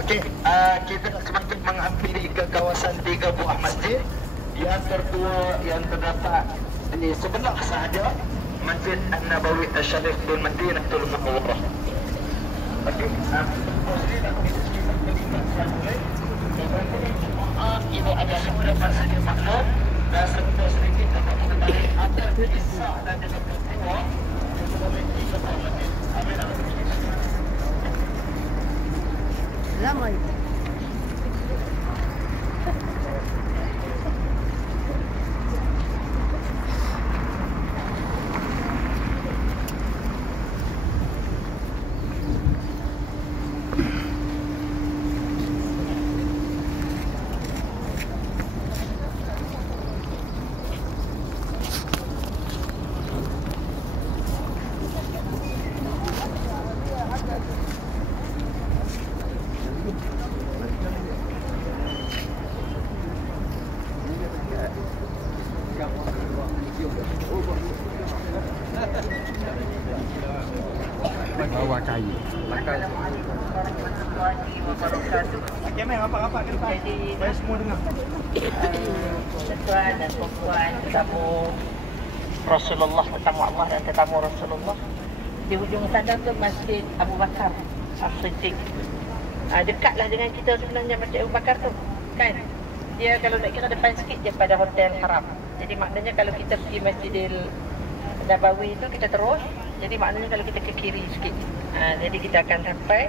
Okey, kita semakin menghampiri ke kawasan 3 buah masjid. Yang tertua yang terdapat di sebelah sahaja Masjid An-Nabawi Asy-Syarif di Madinatul Munawwarah. Okey, ibu ada semua pasal makhluk dan serta sedikit untuk mengetahui apa kisah dan juga peristiwa yang berlaku sebuah masjid. Lama itu. Bawa kayu. Okey, mai apa-apa ke depan. Saya semua dengar. Tuan dan puan, tetamu Rasulullah, tetamu Allah dan tetamu Rasulullah. Di hujung sana tu Masjid Abu Bakar As-Siddiq. Dekatlah dengan kita sebenarnya Masjid Abu Bakar tu, kan? Dia kalau nak kira depan sikit je pada Hotel Haram. Jadi maknanya kalau kita pergi Masjidil Nabawi tu kita terus. Jadi maknanya kalau kita ke kiri sikit. Jadi kita akan sampai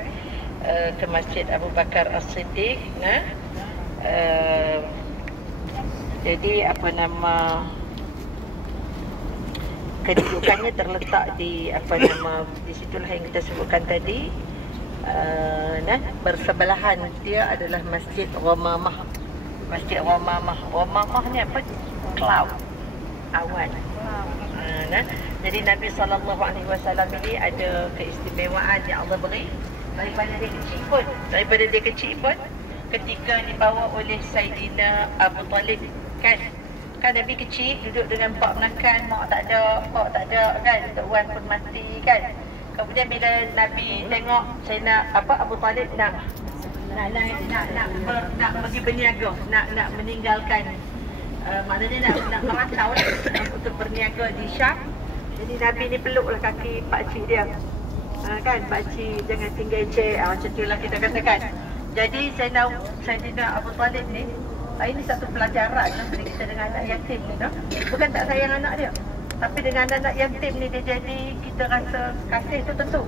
ke Masjid Abu Bakar As-Siddiq. Jadi apa nama, kedudukannya terletak di apa nama, di situlah yang kita sebutkan tadi. Bersebelahan dia adalah Masjid Ghamamah. Masjid Ghamamah. Ghamamah ni apa? Cloud, awan. Jadi Nabi SAW ini ada keistimewaan yang Allah beri daripada dia kecil pun ketika dibawa oleh Saidina Abu Talib, kan Nabi kecil duduk dengan pak menakan, mak tak ada kan, Tok Wan pun mati kan. Kemudian bila Nabi tengok Saidina Abu Talib nak pergi berniaga, nak meninggalkan, maknanya nak merantau lah, untuk berniaga di Syam. Jadi Nabi ni peluklah kaki pakcik dia, kan, pakcik jangan tinggal cek, macam tu lah kita katakan. Jadi Saidina Abu Talib ni, ini satu pelajaran bagi kita dengan anak yatim ni, bukan tak sayang anak dia, tapi dengan anak yatim ni dia jadi kita rasa kasih tu tentu.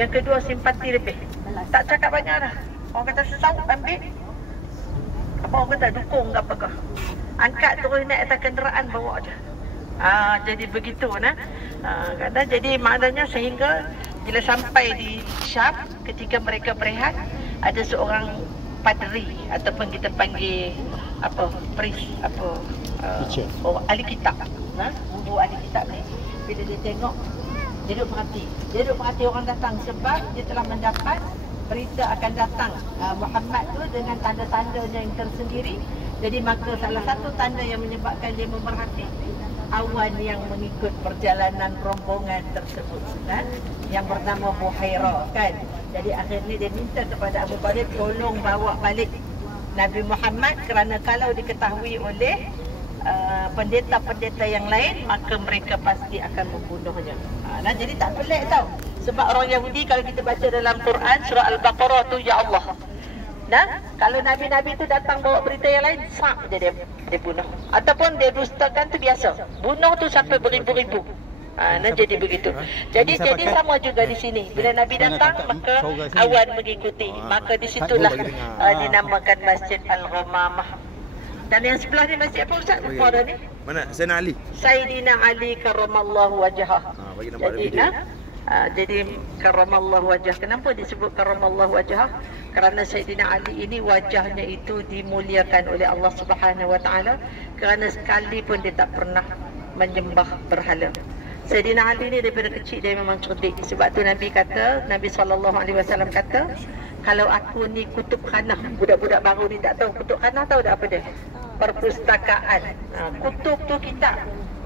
Yang kedua, simpati lebih. Tak cakap banyak dah, orang kata saut ambil, apa orang kata dukung ke apakah, angkat turun naik atas kenderaan bawa je. Jadi begitu jadi maknanya sehingga bila sampai di Syam, ketika mereka berehat, ada seorang padri ataupun kita panggil apa, priest, apa, ahli kitab, guru ahli kitab ni, bila dia tengok, dia duduk perhati orang datang, sebab dia telah mendapat berita akan datang Muhammad tu dengan tanda-tandanya yang tersendiri. Jadi maka salah satu tanda yang menyebabkan dia memerhati awan yang mengikut perjalanan rombongan tersebut, yang bernama Buhaira, kan. Jadi akhirnya dia minta kepada Abu Talib tolong bawa balik Nabi Muhammad, kerana kalau diketahui oleh pendeta-pendeta yang lain, maka mereka pasti akan membunuhnya. Jadi tak pelik tau, sebab orang Yahudi kalau kita baca dalam Quran surah Al-Baqarah tu, ya Allah, kalau Nabi-Nabi tu datang bawa berita yang lain, sak je dia bunuh. Ataupun dia dustakan tu biasa, bunuh tu sampai beribu-ribu. Jadi begitu. Jadi sama juga di sini. Bila Nabi datang, maka awan mengikuti. Maka di situlah dinamakan Masjid Al-Ghamamah. Dan yang sebelah ni masjid apa Ustaz? Lupa dah ni. Mana? Sayyidina Ali. Sayyidina Ali karramallahu wajhah. Jadi karramallahu wajah. Kenapa disebut karramallahu wajah? Kerana Sayyidina Ali ini wajahnya itu dimuliakan oleh Allah Subhanahu Wa Taala, kerana sekali pun dia tak pernah menyembah berhala. Sayyidina Ali ni daripada kecil dia memang cerdik. Sebab tu Nabi SAW kata, kalau aku ni kutub khanah, budak-budak baru ni tak tahu kutub khanah, tahu tak apa dia? Perpustakaan. Kutub tu kitab.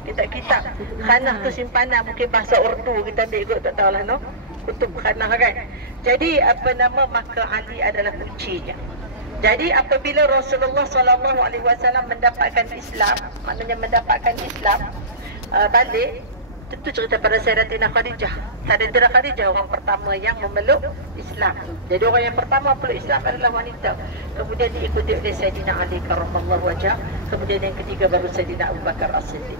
Kitab-kitab. Khanah tu simpanan, mungkin bahasa Urdu kita ambil ikut, tak tahulah no. kutub khanah kan. Jadi maka Ali adalah kuncinya. Jadi apabila Rasulullah SAW mendapatkan Islam, maknanya mendapatkan Islam balik, tentu cerita pada Sayyidatina Khadijah. Sayyidatina Khadijah orang pertama yang memeluk Islam. Jadi orang yang pertama memeluk Islam adalah wanita. Kemudian diikuti oleh Sayyidina Ali karramallahu wajhah. Kemudian yang ketiga baru Sayyidina Abu Bakar As-Siddiq.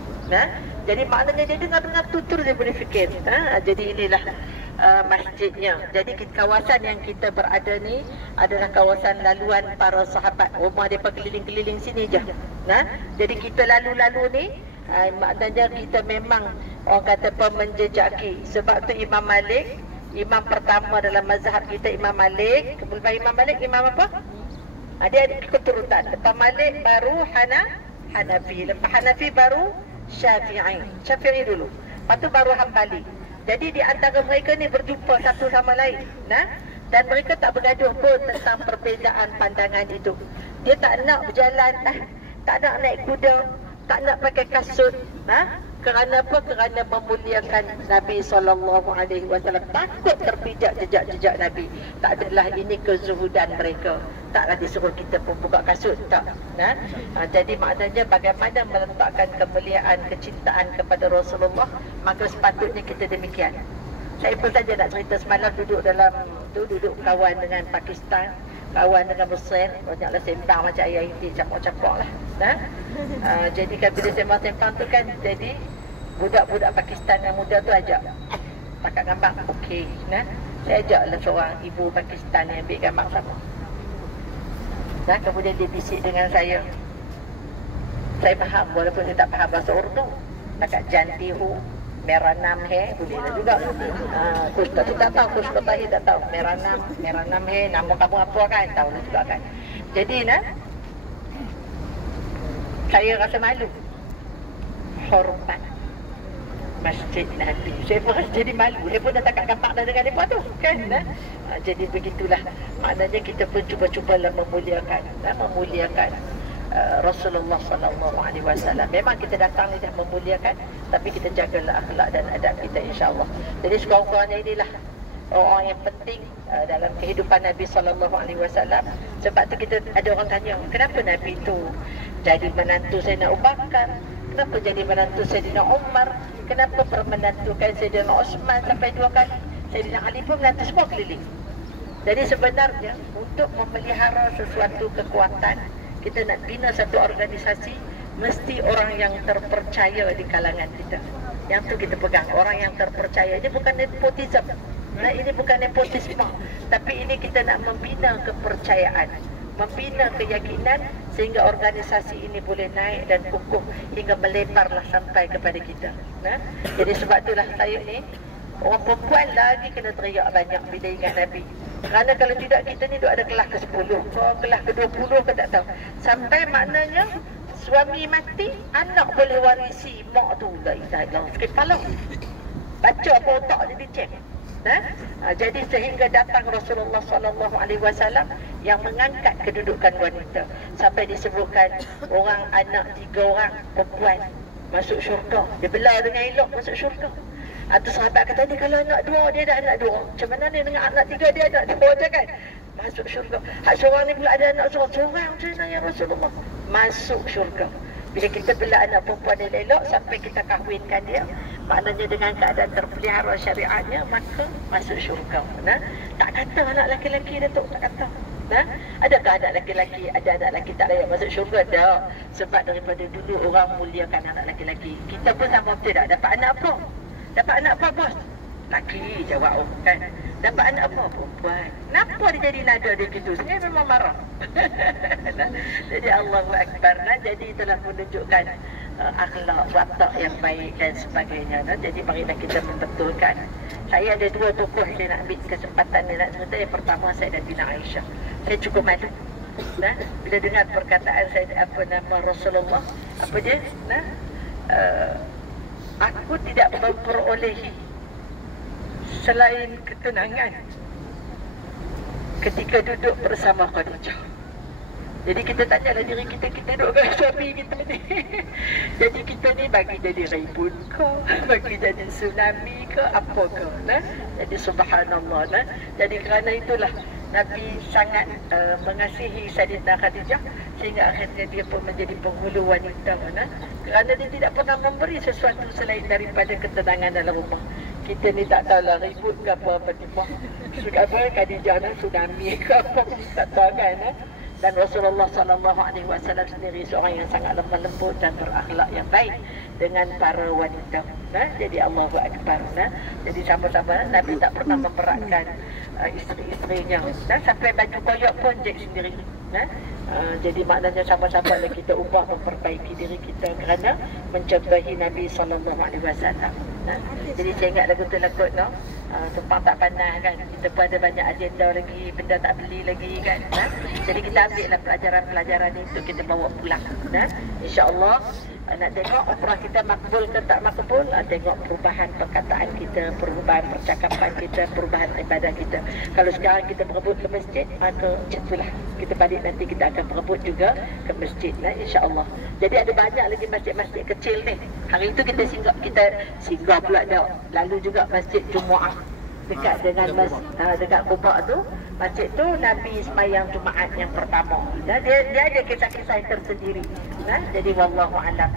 Jadi maknanya dia dengar tutur dia boleh fikir. Jadi inilah masjidnya. Jadi kawasan yang kita berada ni adalah kawasan laluan para sahabat. Rumah dia keliling-keliling sini je. Jadi kita lalu-lalu ni maknanya kita memang orang kata menjejaki. Sebab tu Imam Malik, imam pertama dalam mazhab kita Imam Malik. Kemudian Imam Malik imam apa? Dia ada keturutan. Lepas Malik baru Hanafi. Lepas Hanafi baru Syafi'i dulu. Lepas tu baru Hambali. Jadi di antara mereka ni berjumpa satu sama lain. Dan mereka tak bergaduh pun tentang perbezaan pandangan itu. Dia tak nak berjalan, tak nak naik kuda, tak nak pakai kasut. Kerana apa? Kerana memuliakan Nabi SAW. Takut terpijak jejak-jejak Nabi. Tak adalah ini kezuhudan mereka. Taklah disuruh kita pun buka kasut. Tak. Jadi maknanya bagaimana meletakkan kemuliaan, kecintaan kepada Rasulullah, maka sepatutnya kita demikian. Saya pun saja nak cerita semalam duduk kawan dengan Pakistan, kawan dengan Mesir, banyaklah sembang macam ayah ini, capak-capak lah. Jadi kan bila sembang-sembang tu kan, jadi budak-budak Pakistan yang muda tu ajak pakat gambar. Okey, saya ajaklah seorang ibu Pakistan yang ambil gambar sama. Kemudian dia bisik dengan saya. Saya faham walaupun saya tak faham bahasa Urdu. Dekat jantihu merah nam hai boleh juga. Kus tak tahu, kus tak tahu. Merah nam hai, nama kamu apa kan? Tahu juga kan. Jadi saya rasa malu. Hormat Masjid Nabi. Saya pun rasa jadi malu. Saya pun dah tak gampak dah dengan mereka tu kan. Jadi begitulah. Maknanya kita pun cuba-cubalah memuliakan Rasulullah SAW. Memang kita datang ni dah memuliakan, tapi kita jagalah akhlak dan adab kita, insya-Allah. Jadi sekurang-kurangnya inilah orang yang penting dalam kehidupan Nabi SAW. Sebab tu kita ada orang tanya, kenapa Nabi tu jadi menantu Sayyidina Abu Bakar? Kenapa jadi menantu Sayyidina Umar? Kenapa menantukan Sayyidina Osman sampai 2 kali? Sayyidina Ali pun menantu semua keliling. Jadi sebenarnya untuk memelihara sesuatu kekuatan, kita nak bina satu organisasi, mesti orang yang terpercaya di kalangan kita. Yang tu kita pegang, orang yang terpercaya. Ini bukan nepotisme. Ini bukan nepotisme. Tapi ini kita nak membina kepercayaan, membina keyakinan sehingga organisasi ini boleh naik dan kukuh hingga melebarlah sampai kepada kita. Jadi sebab itulah saya ni, orang perempuan lagi kena teriak banyak bila ingat Nabi. Kerana kalau tidak kita ni duk ada kelas ke-10, kelas ke-20 ke tak tahu. Sampai maknanya suami mati, anak boleh warisi mak tu. La ilaha illallah, sikit kepala. Baca apa otak dia dicek. Jadi sehingga datang Rasulullah SAW yang mengangkat kedudukan wanita. Sampai disebutkan orang anak 3 orang perempuan masuk syurga. Dia belah dengan elok masuk syurga. Atau sahabat kata ni kalau anak 2 dia dah anak 2. Macam mana ni dengan anak 3 dia anak 2 je kan? Masuk syurga. Hak seorang ni pula ada anak seorang macam mana ya Rasulullah? Masuk syurga. Bila kita belah anak perempuan dia elok sampai kita kahwinkan dia, maknanya dengan keadaan terpelihara syariatnya, maka masuk syurga. Tak kata anak lelaki-lelaki Datuk, tak kata. Adakah anak lelaki-lelaki, ada anak lelaki tak layak masuk syurga? Tak. Sebab daripada dulu orang muliakan anak lelaki-lelaki. Kita pun sama betul tak? Dapat anak apa? Dapat anak apa bos? Laki, jawab kan. Dapat anak apa? Perempuan. Kenapa dia jadi nada dia gitu? Saya memang marah. Jadi Allahu Akbar. Jadi telah menunjukkan akhlak, watak yang baik dan sebagainya. Jadi marilah kita membetulkan. Saya ada 2 tokoh yang nak ambil kesempatan ni nak cerita. Yang pertama Sayyidatina Aisyah. Saya cukup malu. Bila dengar perkataan saya Rasulullah, apa dia? Aku tidak memperolehi selain ketenangan ketika duduk bersama Khadijah. Jadi kita tanyalah diri kita, kita duduk dengan suami kita ni. Jadi kita ni bagi jadi ribut ke, bagi jadi tsunami ke, apa ke. Nah? Jadi subhanallah. Nah? Jadi kerana itulah Nabi sangat mengasihi Sayyidatina Khadijah sehingga akhirnya dia pun menjadi penghulu wanita. Nah? Kerana dia tidak pernah memberi sesuatu selain daripada ketenangan dalam rumah. Kita ni tak tahulah ribut ke apa-apa ni. Sudah apa Khadijah nak tsunami ke apa tak tahu kan. Nah? Dan Rasulullah SAW sendiri seorang yang sangat lemah lembut dan berakhlak yang baik dengan para wanita. Nah, jadi Allahu Akbar. Nah, jadi sama-sama Nabi tak pernah memperatkan isteri-isterinya. Nah, sampai baju koyak pun jahit sendiri. Nah, jadi maknanya sama-sama kita ubah memperbaiki diri kita kerana mencontohi Nabi SAW. Nah, jadi saya ingat lagu tu lagu no. Tumpang tak panah kan. Kita pun ada banyak agenda lagi, benda tak beli lagi kan. Nah, jadi kita ambillah pelajaran-pelajaran itu kita bawa pulang. Nah, insya-Allah nak tengok umrah kita makbul ke tak makbul, tengok perubahan perkataan kita, perubahan percakapan kita, perubahan ibadah kita. Kalau sekarang kita berebut ke masjid, maka itulah kita balik nanti kita akan berebut juga ke masjid. Nah, insya-Allah. Jadi ada banyak lagi masjid-masjid kecil ni. Hari itu kita singgah pula dah. Lalu juga masjid Jumaat dekat dengan dekat Quba tu. Masjid tu Nabi sembahyang Jumaat yang pertama. Dia ada kisah-kisah tersendiri. Nah, jadi wallahu alam.